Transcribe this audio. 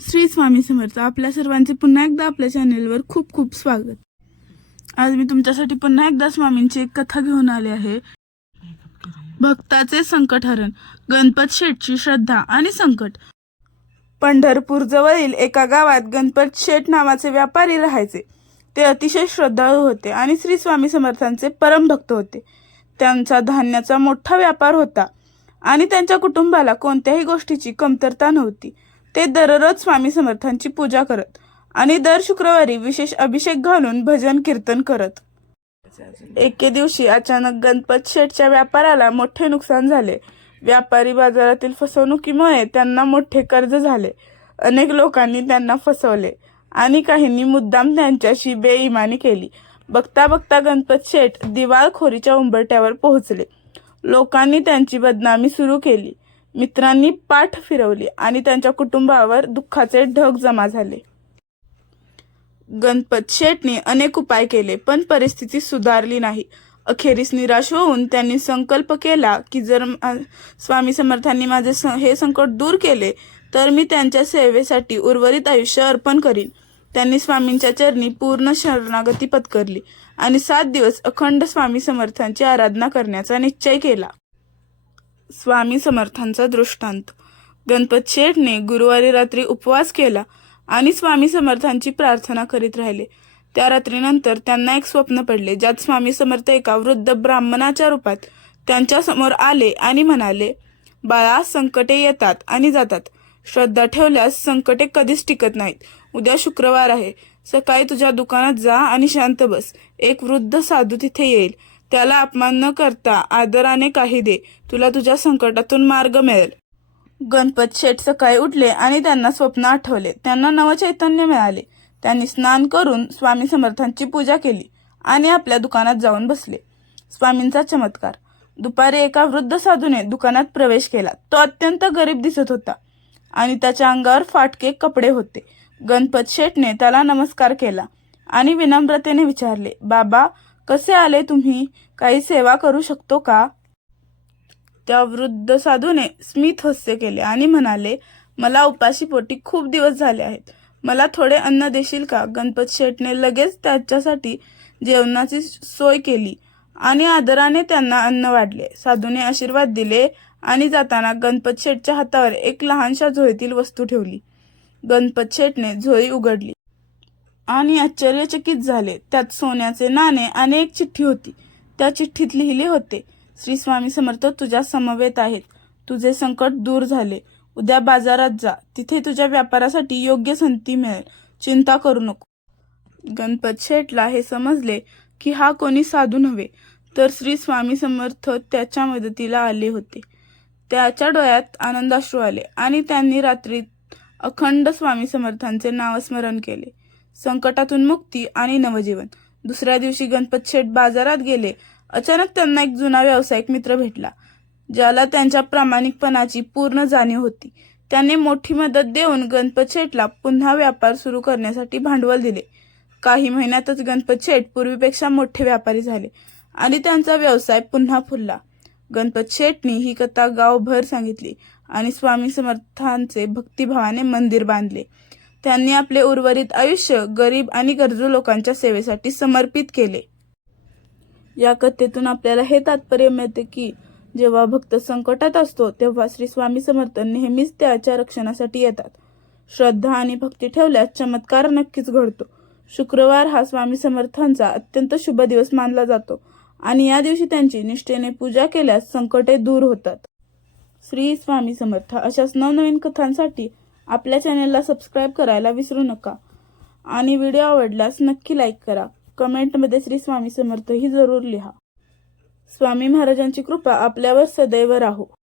श्री स्वामी समर्थ आपल्या सर्वांचे पुन्हा एकदा आपल्या चॅनेलवर खूप खूप स्वागत. आज मी तुमच्यासाठी पुन्हा एकदा स्वामींची एक कथा घेऊन आले आहे. भक्ताचे संकटहरण गणपत शेठची श्रद्धा आणि संकट. पंढरपूर जवळील एका गावात गणपत शेठ नावाचे व्यापारी राहायचे. ते अतिशय श्रद्धाळू होते आणि श्री स्वामी समर्थांचे परमभक्त होते. त्यांचा धान्याचा मोठा व्यापार होता आणि त्यांच्या कुटुंबाला कोणत्याही गोष्टीची कमतरता नव्हती. ते दररोज स्वामी समर्थांची पूजा करत आणि दर शुक्रवारी विशेष अभिषेक घालून भजन कीर्तन करत. एके दिवशी अचानक गणपत शेठच्या व्यापाराला मोठे नुकसान झाले. व्यापारी बाजारातील फसवणुकीमुळे त्यांना मोठे कर्ज झाले. अनेक लोकांनी त्यांना फसवले आणि काहींनी मुद्दाम त्यांच्याशी बेईमानी केली. बघता बघता गणपत शेठ दिवाळखोरीच्या उंबरट्यावर पोहोचले. लोकांनी त्यांची बदनामी सुरू केली. मित्रांनी पाठ फिरवली आणि त्यांच्या कुटुंबावर दुःखाचे ढग जमा झाले. गणपत शेठने अनेक उपाय केले पण परिस्थिती सुधारली नाही. अखेरीस निराश होऊन त्यांनी संकल्प केला की जर मा- स्वामी समर्थांनी माझे स- हे संकट दूर केले तर मी त्यांच्या सेवेसाठी उर्वरित आयुष्य अर्पण करीन. त्यांनी स्वामींच्या चरणी पूर्ण शरणागती पत्करली आणि सात दिवस अखंड स्वामी समर्थांची आराधना करण्याचा निश्चय केला. स्वामी समर्थांचा दृष्टांत. गणपत शेठने गुरुवारी रात्री उपवास केला आणि स्वामी समर्थांची प्रार्थना करीत राहिले. त्या रात्रीनंतर त्यांना एक स्वप्न पडले ज्यात स्वामी समर्थ एका वृद्ध ब्राह्मणाच्या रूपात त्यांच्यासमोर आले आणि म्हणाले बाळा संकटे येतात आणि जातात. श्रद्धा ठेवल्यास संकटे कधीच टिकत नाहीत. उद्या शुक्रवार आहे. सकाळी तुझ्या दुकानात जा आणि शांत बस. एक वृद्ध साधू तिथे येईल. त्याला अपमान न करता आदराने काही दे. तुला तुझ्या संकटातून मार्ग मिळेल. गणपत शेठ सकाळी उठले आणि त्यांना स्वप्न आठवले. त्यांना नवचैतन्य मिळाले. त्यांनी स्नान करून स्वामी समर्थांची पूजा केली आणि आपल्या दुकानात जाऊन बसले. स्वामींचा चमत्कार. दुपारी एका वृद्ध साधूने दुकानात प्रवेश केला. तो अत्यंत गरीब दिसत होता आणि त्याच्या अंगावर फाटके कपडे होते. गणपत शेठने त्याला नमस्कार केला आणि विनम्रतेने विचारले बाबा कसे आले तुम्ही? काही सेवा करू शकतो का? त्या वृद्ध साधूने स्मित हस्य केले आणि म्हणाले मला उपाशी पोटी खूप दिवस झाले आहेत. मला थोडे अन्न देशील का गणपत शेटने लगेच त्याच्यासाठी जेवणाची सोय केली आणि आदराने त्यांना अन्न वाढले. साधूने आशीर्वाद दिले आणि जाताना गणपत शेटच्या हातावर एक लहानशा झोळीतील वस्तू ठेवली. गणपत शेटने झोळी उघडली. आणि आश्चर्यचकित झाले. त्यात सोन्याचे नाणे आणि एक चिठ्ठी होती. त्या चिठ्ठीत लिहिले होते श्री स्वामी समर्थ तुझ्या समवेत आहेत. तुझे संकट दूर झाले. उद्या बाजारात जा. तिथे तुझ्या व्यापारासाठी योग्य संधी मिळेल. चिंता करू नको. गणपत शेठला हे समजले की हा कोणी साधू नव्हे तर श्री स्वामी समर्थ त्याच्या मदतीला आले होते. त्याच्या डोळ्यात आनंदाश्रू आले आणि त्यांनी रात्री अखंड स्वामी समर्थांचे नावस्मरण केले. संकटातून मुक्ती आणि नवजीवन. दुसऱ्या दिवशी गणपत शेठ बाजारात गेले. अचानक त्यांना एक जुना व्यावसायिक मित्र भेटला ज्याला त्यांच्या प्रामाणिकपणाची पूर्ण जाणीव होती. त्याने मोठी मदत देऊन गणपत शेठला पुन्हा व्यापार सुरू करण्यासाठी भांडवल दिले. काही महिन्यातच गणपत शेठ पूर्वीपेक्षा मोठे व्यापारी झाले आणि त्यांचा व्यवसाय पुन्हा फुलला. गणपत शेठनी ही कथा गावभर सांगितली आणि स्वामी समर्थांचे भक्तिभावाने मंदिर बांधले. त्यांनी आपले उर्वरित आयुष्य गरीब आणि गरजू लोकांच्या सेवेसाठी समर्पित केले. या कथेतून आपल्याला हे तात्पर्य मिळते की जेव्हा भक्त संकटात असतो तेव्हा श्री स्वामी समर्थ नेहमीच त्याच्या रक्षणासाठी येतात. श्रद्धा आणि भक्ती ठेवल्यास चमत्कार नक्कीच घडतो. शुक्रवार हा स्वामी समर्थांचा अत्यंत शुभ दिवस मानला जातो आणि या दिवशी त्यांची निष्ठेने पूजा केल्यास संकटे दूर होतात. श्री स्वामी समर्थ अशाच नवनवीन कथांसाठी आपल्या चॅनलला सबस्क्राईब करायला विसरू नका. आणि व्हिडिओ आवडल्यास नक्की लाईक करा. कमेंटमध्ये श्री स्वामी समर्थ ही जरूर लिहा. स्वामी महाराजांची कृपा आपल्यावर सदैव राहो.